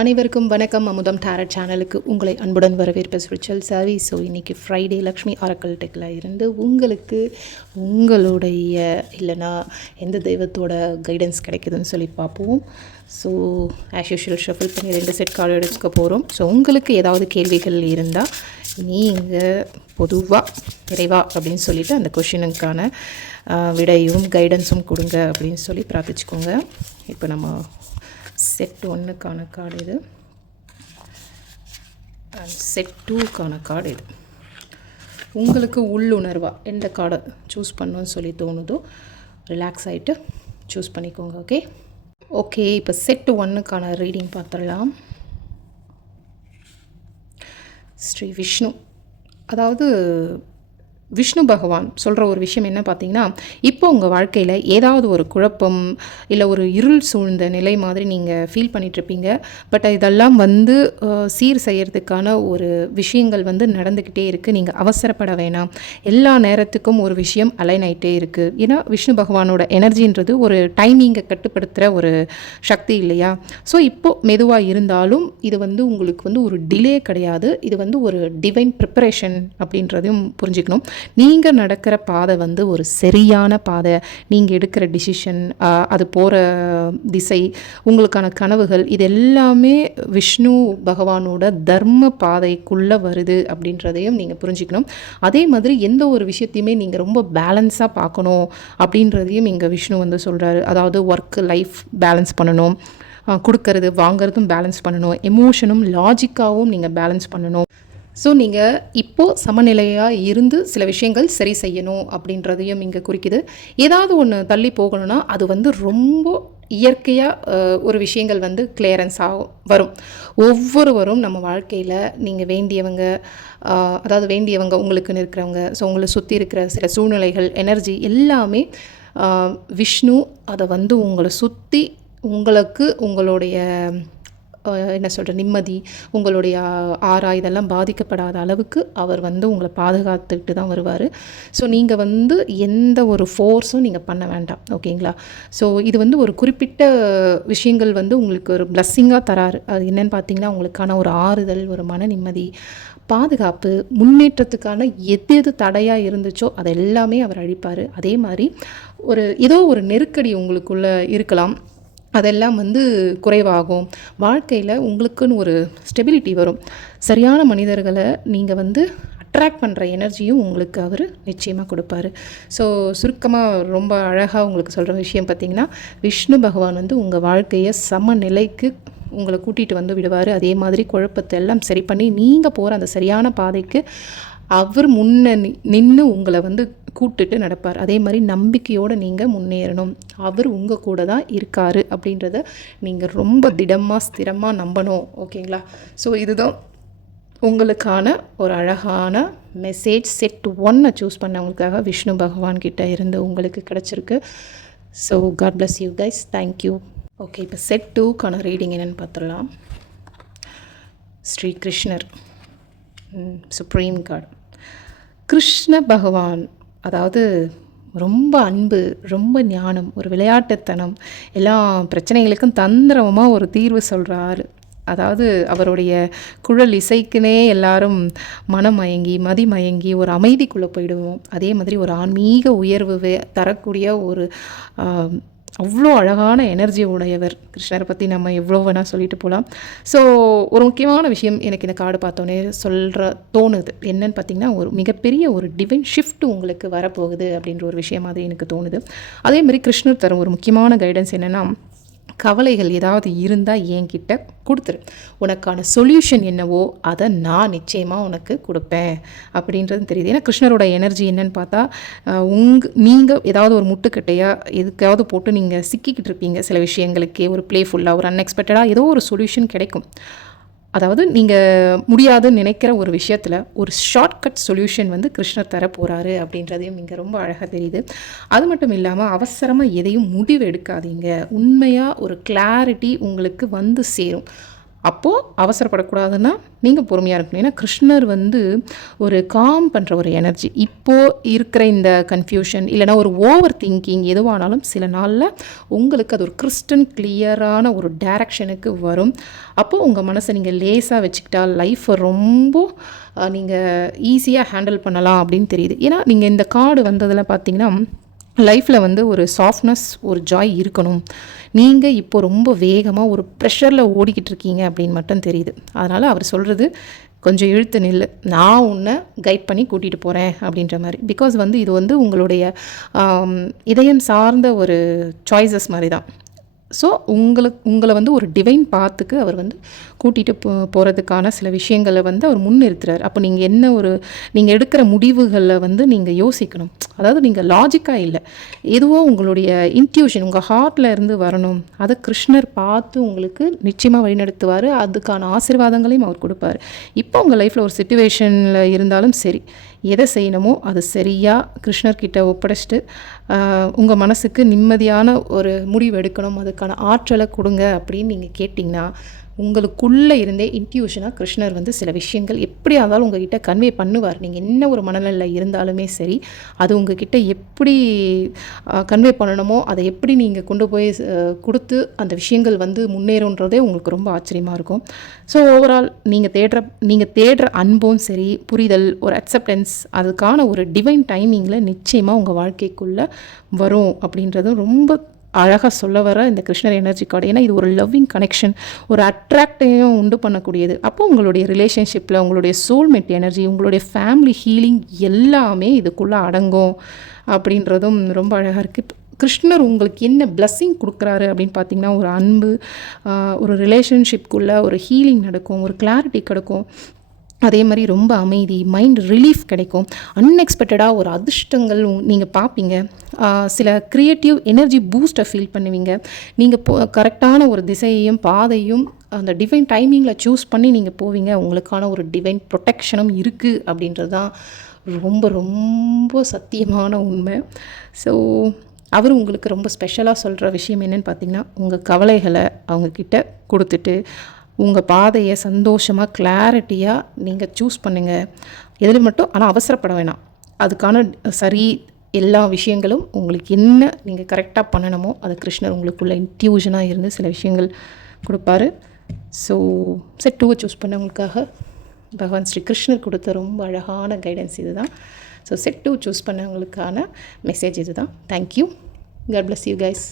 அனைவருக்கும் வணக்கம். அமுதம் டேரட் சேனலுக்கு உங்களை அன்புடன் வரவேற்ப ஸ்பிரிச்சுவல் சர்வீஸ். ஸோ இன்றைக்கி ஃப்ரைடே லக்ஷ்மி ஆரக்கல் டெக்கில் இருந்து உங்களுக்கு உங்களுடைய இல்லைனா எந்த தெய்வத்தோட கைடன்ஸ் கிடைக்குதுன்னு சொல்லி பார்ப்போம். ஸோ ஆஸ் யூஷுவல் ஷஃபில் பண்ணி ரெண்டு செட் கார்டு எடுத்துக்க போகிறோம் ஸோ உங்களுக்கு ஏதாவது கேள்விகள் இருந்தால் நீங்கள் பொதுவாக இறைவா அப்படின்னு சொல்லிவிட்டு அந்த கொஷினுக்கான விடையும் கைடன்ஸும் கொடுங்க அப்படின்னு சொல்லி பிரார்த்திச்சுக்கோங்க. இப்போ நம்ம செட் ஒன்றுக்கான கார்டு இது. அண்ட் செட் டூக்கான கார்டு இது. உங்களுக்கு உள்ளுணர்வாக எந்த கார்டை சூஸ் பண்ணணும்னு சொல்லி தோணுதோ ரிலாக்ஸ் ஆகிட்டு சூஸ் பண்ணிக்கோங்க ஓகே ஓகே இப்போ செட் ஒன்றுக்கான ரீடிங் பார்த்துடலாம். ஸ்ரீ விஷ்ணு. அதாவது விஷ்ணு பகவான் சொல்கிற ஒரு விஷயம் என்ன பார்த்தீங்கன்னா இப்போ உங்கள் வாழ்க்கையில் ஏதாவது ஒரு குழப்பம் இல்லை ஒரு இருள் சூழ்ந்த நிலை மாதிரி நீங்கள் ஃபீல் பண்ணிகிட்ருப்பீங்க பட் இதெல்லாம் வந்து சீர் செய்கிறதுக்கான ஒரு விஷயங்கள் வந்து நடந்துக்கிட்டே இருக்குது நீங்கள் அவசரப்பட வேணாம். எல்லா நேரத்துக்கும் ஒரு விஷயம் அலைன் ஆகிட்டே இருக்குது ஏன்னா விஷ்ணு பகவானோட எனர்ஜின்றது ஒரு டைமிங்கை கட்டுப்படுத்துகிற ஒரு சக்தி இல்லையா? ஸோ இப்போது மெதுவாக இருந்தாலும் இது வந்து உங்களுக்கு வந்து ஒரு டிலே கிடையாது. இது வந்து ஒரு டிவைன் ப்ரிப்பரேஷன் அப்படின்றதையும் புரிஞ்சுக்கணும். நீங்கள் நடக்கிற பாதை வந்து ஒரு சரியான பாதை. நீங்கள் எடுக்கிற டிசிஷன் அது போகிற திசை உங்களுக்கான கனவுகள் இது எல்லாமே விஷ்ணு பகவானோட தர்ம பாதைக்குள்ளே வருது அப்படின்றதையும் நீங்கள் புரிஞ்சுக்கணும். அதே மாதிரி எந்த ஒரு விஷயத்தையுமே நீங்கள் ரொம்ப பேலன்ஸாக பார்க்கணும் அப்படின்றதையும் இங்கே விஷ்ணு வந்து சொல்கிறாரு அதாவது ஒர்க் லைஃப் பேலன்ஸ் பண்ணணும். கொடுக்கறது வாங்குறதும் பேலன்ஸ் பண்ணணும். எமோஷனும் லாஜிக்காகவும் நீங்கள் பேலன்ஸ் பண்ணணும். ஸோ நீங்கள் இப்போது சமநிலையாக இருந்து சில விஷயங்கள் சரி செய்யணும் அப்படின்றதையும் இங்கே குறிக்குது. ஏதாவது ஒன்று தள்ளி போகணும்னா அது வந்து ரொம்ப இயற்கையாக ஒரு விஷயங்கள் வந்து கிளியரன்ஸ் ஆகும் வரும். ஒவ்வொருவரும் நம்ம வாழ்க்கையில் நீங்கள் வேண்டியவங்க அதாவது வேண்டியவங்க உங்களுக்குன்னு இருக்கிறவங்க ஸோ உங்களை சுற்றி இருக்கிற சில சூழ்நிலைகள் எனர்ஜி எல்லாமே விஷ்ணு அதை வந்து உங்களை சுற்றி உங்களுக்கு உங்களுடைய என்ன சொல்கிற நிம்மதி உங்களுடைய ஆறா இதெல்லாம் பாதிக்கப்படாத அளவுக்கு அவர் வந்து உங்களை பாதுகாத்துக்கிட்டு தான் வருவார். ஸோ நீங்கள் வந்து எந்த ஒரு ஃபோர்ஸும் நீங்கள் பண்ண வேண்டாம் ஓகேங்களா? ஸோ இது வந்து ஒரு குறிப்பிட்ட விஷயங்கள் வந்து உங்களுக்கு ஒரு பிளஸ்ஸிங்காக தராரு. அது என்னன்னு பார்த்தீங்கன்னா உங்களுக்கான ஒரு ஆறுதல் ஒரு மன நிம்மதி பாதுகாப்பு முன்னேற்றத்துக்கான எது எது தடையாக இருந்துச்சோ அது எல்லாமே அவர் அழிப்பார். அதே மாதிரி ஒரு ஏதோ ஒரு நெருக்கடி உங்களுக்குள்ளே இருக்கலாம். அதெல்லாம் வந்து குறைவாகும். வாழ்க்கையில் உங்களுக்குன்னு ஒரு ஸ்டெபிலிட்டி வரும். சரியான மனிதர்களை நீங்கள் வந்து அட்ராக்ட் பண்ணுற எனர்ஜியும் உங்களுக்கு அவர் நிச்சயமாக கொடுப்பாரு. ஸோ சுருக்கமாக ரொம்ப அழகாக உங்களுக்கு சொல்கிற விஷயம் பார்த்தீங்கன்னா விஷ்ணு பகவான் வந்து உங்கள் வாழ்க்கையை சம நிலைக்கு உங்களை கூட்டிகிட்டு வந்து விடுவார். அதே மாதிரி குழப்பத்தை எல்லாம் சரி பண்ணி நீங்கள் போகிற அந்த சரியான பாதைக்கு அவர் முன்ன நின்று உங்களை வந்து கூட்டுட்டு நடப்பார். அதே மாதிரி நம்பிக்கையோடு நீங்கள் முன்னேறணும். அவர் உங்கள் கூட தான் இருக்கார் அப்படின்றத நீங்கள் ரொம்ப திடமாக ஸ்திரமாக நம்பணும். ஓகேங்களா? ஸோ இதுதான் உங்களுக்கான ஒரு அழகான மெசேஜ் செட் ஒன்னை சூஸ் பண்ணவங்களுக்காக விஷ்ணு பகவான் கிட்ட இருந்து உங்களுக்கு கிடச்சிருக்கு. So god bless you guys thank you okay இப்போ செட் டூக்கான ரீடிங் என்னென்னு பார்த்துடலாம். ஸ்ரீ கிருஷ்ணர் சுப்ரீம் காட் கிருஷ்ண பகவான். அதாவது ரொம்ப அன்பு ரொம்ப ஞானம் ஒரு விளையாட்டுத்தனம் எல்லா பிரச்சனைகளுக்கும் தந்திரமாக ஒரு தீர்வு சொல்கிறாரு அதாவது அவருடைய குழல் இசைக்குனே எல்லாரும் மனமயங்கி மதிமயங்கி ஒரு அமைதிக்குள்ளே போயிடுவோம். அதே மாதிரி ஒரு ஆன்மீக உயர்வு தரக்கூடிய ஒரு அவ்வளோ அழகான எனர்ஜி உடையவர். கிருஷ்ணரை பற்றி நம்ம எவ்வளோ வேணால் சொல்லிட்டு போகலாம் ஸோ ஒரு முக்கியமான விஷயம் எனக்கு இந்த கார்டு பார்த்தோன்னே சொல்கிற தோணுது. என்னன்னு பார்த்தீங்கன்னா ஒரு மிகப்பெரிய ஒரு டிவைன் ஷிஃப்ட் உங்களுக்கு வரப்போகுது அப்படின்ற ஒரு விஷயம் மாதிரி எனக்கு தோணுது. அதே மாதிரி கிருஷ்ணர் தரும் ஒரு முக்கியமான கைடன்ஸ் என்னென்னா கவலைகள் ஏதாவது இருந்தால் என்கிட்ட கொடுத்துரு. உனக்கான சொல்யூஷன் என்னவோ அதை நான் நிச்சயமாக உனக்கு கொடுப்பேன். அப்படின்றது தெரியுது. ஏன்னா கிருஷ்ணரோட எனர்ஜி என்னன்னு பார்த்தா உங்க நீங்கள் ஏதாவது ஒரு முட்டுக்கட்டையாக எதுக்காவது போட்டு நீங்கள் சிக்கிக்கிட்டு இருப்பீங்க சில விஷயங்களுக்கே. ஒரு பிளேஃபுல்லாக ஒரு அன்எக்ஸ்பெக்டடாக ஏதோ ஒரு சொல்யூஷன் கிடைக்கும். அதாவது நீங்கள் முடியாதுன்னு நினைக்கிற ஒரு விஷயத்தில் ஒரு ஷார்ட்கட் சொல்யூஷன் வந்து கிருஷ்ணர் தர போகிறாரு அப்படின்றதையும் இங்கே ரொம்ப அழகாக தெரியுது. அது மட்டும் இல்லாமல் அவசரமாக எதையும் முடிவு எடுக்காதீங்க. உண்மையாக ஒரு கிளாரிட்டி உங்களுக்கு வந்து சேரும். அப்போது அவசரப்படக்கூடாதுன்னா நீங்கள் பொறுமையாக இருக்கணும். ஏன்னா கிருஷ்ணர் வந்து ஒரு காம் பண்ணுற ஒரு எனர்ஜி இப்போது இருக்கிற இந்த கன்ஃபியூஷன் இல்லைனா ஒரு ஓவர் திங்கிங் எதுவானாலும் சில நாளில் உங்களுக்கு அது ஒரு கிறிஸ்டன் கிளியரான ஒரு டைரக்ஷனுக்கு வரும். அப்போது உங்கள் மனசை நீங்கள் லேஸாக வச்சுக்கிட்டா லைஃப்பை ரொம்ப நீங்கள் ஈஸியாக ஹேண்டில் பண்ணலாம் அப்படின்னு தெரியுது. ஏன்னா நீங்கள் இந்த கார்டு வந்ததில் பார்த்தீங்கன்னா லைஃப்பில் வந்து ஒரு சாஃப்ட்னஸ் ஒரு ஜாய் இருக்கணும். நீங்கள் இப்போ ரொம்ப வேகமாக ஒரு ப்ரெஷரில் ஓடிக்கிட்டு இருக்கீங்க அப்படின்னு மட்டும் தெரியுது. அதனால் அவர் சொல்கிறது கொஞ்சம் இழுத்து நில் நான் உன்னை கைட் பண்ணி கூட்டிகிட்டு போகிறேன் அப்படின்ற மாதிரி. பிகாஸ் வந்து இது வந்து உங்களுடைய இதயம் சார்ந்த ஒரு சாய்ஸஸ் மாதிரி தான் ஸோ உங்களுக்கு உங்களை வந்து ஒரு டிவைன் பாத்துக்கு அவர் வந்து கூட்டிகிட்டு போ போகிறதுக்கான சில விஷயங்களை வந்து அவர் முன்னிறுத்துறார். அப்போ நீங்கள் என்ன ஒரு நீங்கள் எடுக்கிற முடிவுகளில் வந்து நீங்கள் யோசிக்கணும். அதாவது நீங்கள் லாஜிக்காக இல்லை. எதுவோ உங்களுடைய இன்ட்யூஷன் உங்கள் ஹார்ட்டில் இருந்து வரணும். அதை கிருஷ்ணர் பார்த்து உங்களுக்கு நிச்சயமாக வழிநடத்துவார். அதுக்கான ஆசீர்வாதங்களையும் அவர் கொடுப்பாரு. இப்போ உங்கள் லைஃப்பில் ஒரு சுச்சுவேஷனில் இருந்தாலும் சரி எதை செய்யணுமோ அது சரியாக கிருஷ்ணர்கிட்ட ஒப்படைச்சிட்டு உங்கள் மனசுக்கு நிம்மதியான ஒரு முடிவு எடுக்கணும் அதுக்கான ஆற்றலை கொடுங்க அப்படின்னு நீங்கள் கேட்டிங்கன்னா உங்களுக்குள்ளே இருந்தே இன்ட்யூஷனாக கிருஷ்ணர் வந்து சில விஷயங்கள் எப்படி இருந்தாலும் உங்ககிட்ட கன்வே பண்ணுவார். நீங்கள் என்ன ஒரு மனநிலையில் இருந்தாலுமே சரி அது உங்ககிட்ட எப்படி கன்வே பண்ணணுமோ அதை எப்படி நீங்கள் கொண்டு போய் கொடுத்து அந்த விஷயங்கள் வந்து முன்னேறுன்றதே உங்களுக்கு ரொம்ப ஆச்சரியமாக இருக்கும். ஸோ ஓவரால் நீங்கள் தேடுற நீங்கள் தேடுற அன்பும் சரி புரிதல் ஒரு அக்செப்டன்ஸ் அதுக்கான ஒரு டிவைன் டைமிங்கில் நிச்சயமாக உங்கள் வாழ்க்கைக்குள்ளே வரும் அப்படின்றதும் ரொம்ப அழகாக சொல்ல வர இந்த கிருஷ்ணர் எனர்ஜி கார்டு. ஏன்னா இது ஒரு லவ்விங் கனெக்ஷன் ஒரு அட்ராக்டையும் உண்டு பண்ணக்கூடியது. அப்போ உங்களுடைய ரிலேஷன்ஷிப்பில் உங்களுடைய சோல்மேட் எனர்ஜி உங்களுடைய ஃபேமிலி ஹீலிங் எல்லாமே இதுக்குள்ளே அடங்கும் அப்படின்றதும் ரொம்ப அழகாக இருக்குது கிருஷ்ணர் உங்களுக்கு என்ன பிளஸ்ஸிங் கொடுக்குறாரு அப்படின்னு பார்த்தீங்கன்னா ஒரு அன்பு ஒரு ரிலேஷன்ஷிப்குள்ளே ஒரு ஹீலிங் நடக்கும் ஒரு கிளாரிட்டி கிடைக்கும். அதே மாதிரி ரொம்ப அமைதி மைண்ட் ரிலீஃப் கிடைக்கும். அன்எக்ஸ்பெக்டடாக ஒரு அதிர்ஷ்டங்கள் நீங்கள் பார்ப்பீங்க சில க்ரியேட்டிவ் எனர்ஜி பூஸ்ட்டை ஃபீல் பண்ணுவீங்க. நீங்கள் போ கரெக்டான ஒரு திசையையும் பாதையும் அந்த டிவைன் டைமிங்கில் சூஸ் பண்ணி நீங்கள் போவீங்க. உங்களுக்கான ஒரு டிவைன் ப்ரொடெக்ஷனும் இருக்குது அப்படின்றது தான் ரொம்ப ரொம்ப சத்தியமான உண்மை. ஸோ அவர் உங்களுக்கு ரொம்ப ஸ்பெஷலாக சொல்கிற விஷயம் என்னன்னு பார்த்தீங்கன்னா உங்கள் கவலைகளை அவங்கக்கிட்ட கொடுத்துட்டு உங்கள் பாதையை சந்தோஷமாக கிளாரிட்டியாக நீங்கள் சூஸ் பண்ணுங்கள் எதில் மட்டும் ஆனால் அவசரப்பட வேணாம். அதுக்கான சரி எல்லா விஷயங்களும் உங்களுக்கு என்ன நீங்கள் கரெக்டாக பண்ணணுமோ அது கிருஷ்ணர் உங்களுக்குள்ள இன்ட்யூஷனாக இருந்து சில விஷயங்கள் கொடுப்பாரு. ஸோ செட் டூவை சூஸ் பண்ணவங்களுக்காக பகவான் ஸ்ரீ கிருஷ்ணர் கொடுத்த ரொம்ப அழகான கைடன்ஸ் இதுதான். ஸோ செட் டூ சூஸ் பண்ணவங்களுக்கான மெசேஜ் இது தான் thank you god bless you guys